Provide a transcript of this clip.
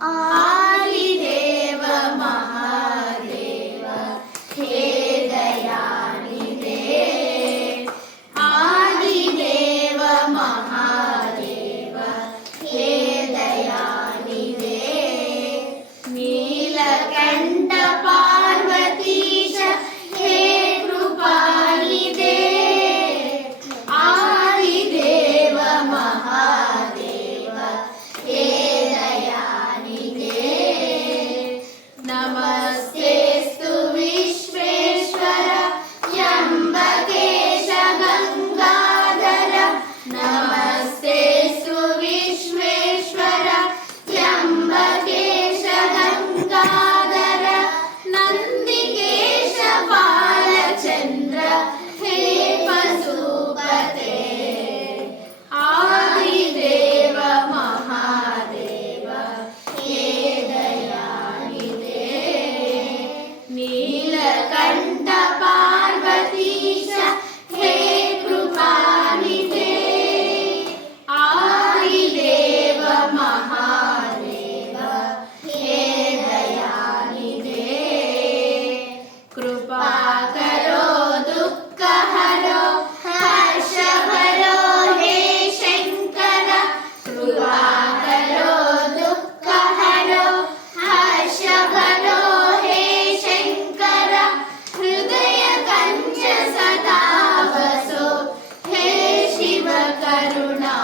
आदिदेव महादेव हे दयानिधे आदिदेव महादेव हे दयानिधे नीलकंठ पार्वतीश हे कृपानिधे आदिदेव महादेव हे दयानिधे नमस्तेस्तु विश्वेश्वर त्र्यंबकेश गंगाधर नमस्तेस्तु विश्वेश्वर त्र्यंबकेश गंगाधर नंदिकेश बालचंद्र हे पशुपते आदिदेव महादेव हे दयानिधे नीलकंठ पार्वतीश हे कृपानिधे आदिदेव महादेव हे दयानिधे कृपा करो दुःख हरो हर्ष भरो हे शंकर कृपा करो दुःख हरो हर्ष भरो हे शंकर हृदय कंच सदा वसो हे शिव करुणा